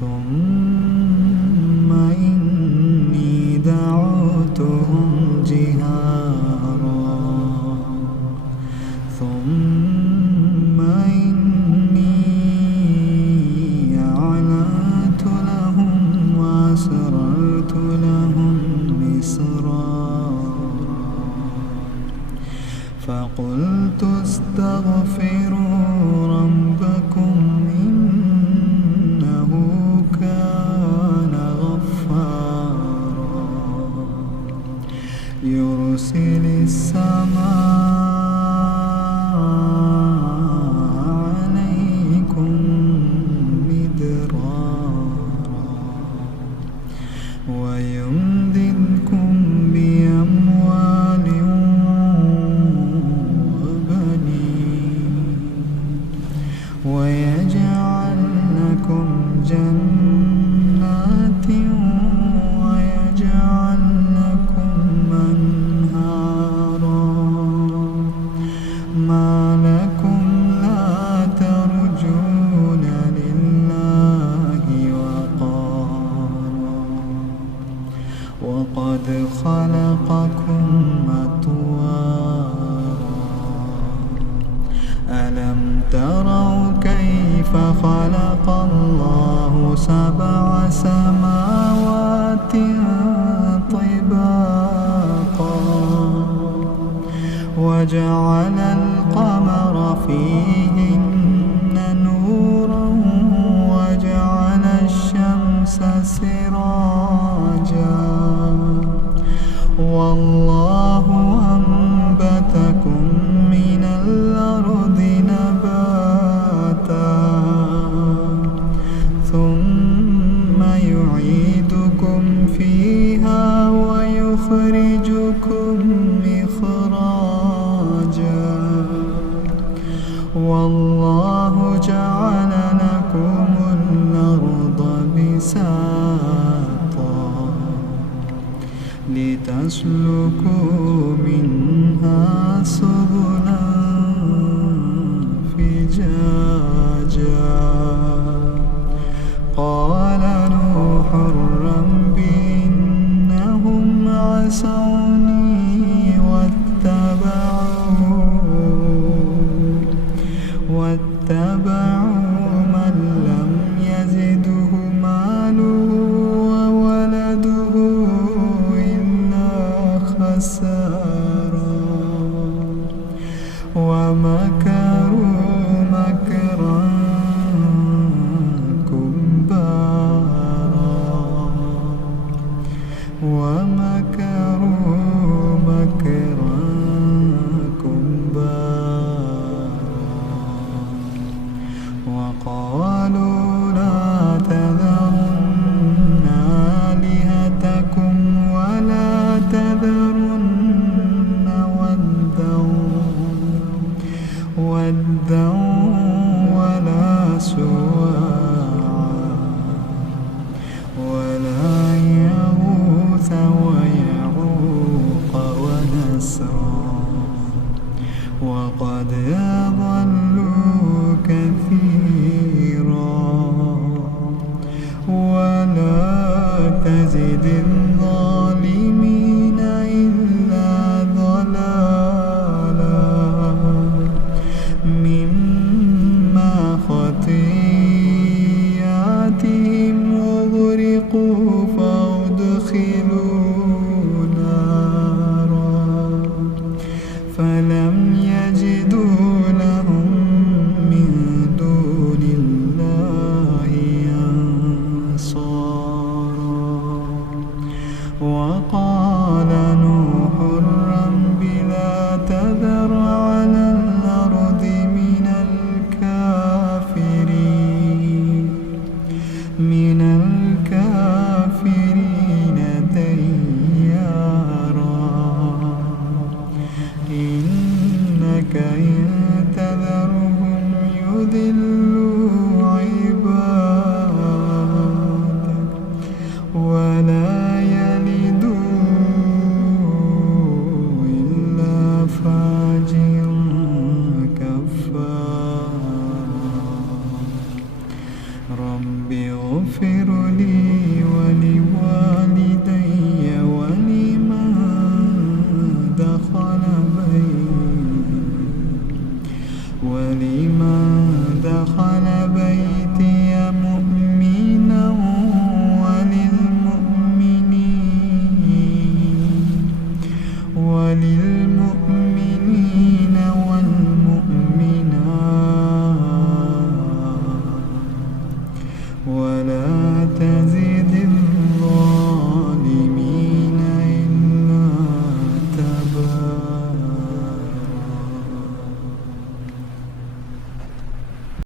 ثم إني دعوتهم جهارا ثم إني أعلنت لهم وأسررت لهم إسرارا فقلت استغفروا ربكم إنه كان غفارا يرسل السماء عليكم مدرارا ويمددكم بأموال ويجعل لكم جنات ويجعل لكم أنهارا ما لكم لا ترجون لله وقارا وقد خلقكم أطوارا ألم تروا كيف خلق الله 7 سماوات طباقا وجعل القمر فيهن نورا وجعل الشمس سراجا والله أنبتكم من الأرض نباتا ثم يعيدكم فيها ويخرجكم إخراجا والله جعل لكم الأرض بساطا لتسلكوا منها سبلا فجاجا قال نوح رب إنهم عصوني واتبعوا من لم يزده ماله وولده إلا خسارا ومكروا مكرا كبارا وقالوا لا تذرن آلهتكم ولا تذرن ودا ولا سواعا ولا يغوث ويعوق ونسرا وقد أضلوا كثيرا ولا تزد الظالمين إلا ضلالا مما خطيئاتهم أغرقوا فأدخلوا نارا فلم يجدوا لهم من دون الله أنصارا وقال نوح رب لا تذر على الأرض من الكافرين اغفر لي ولوالدي ولمن دخل بيتي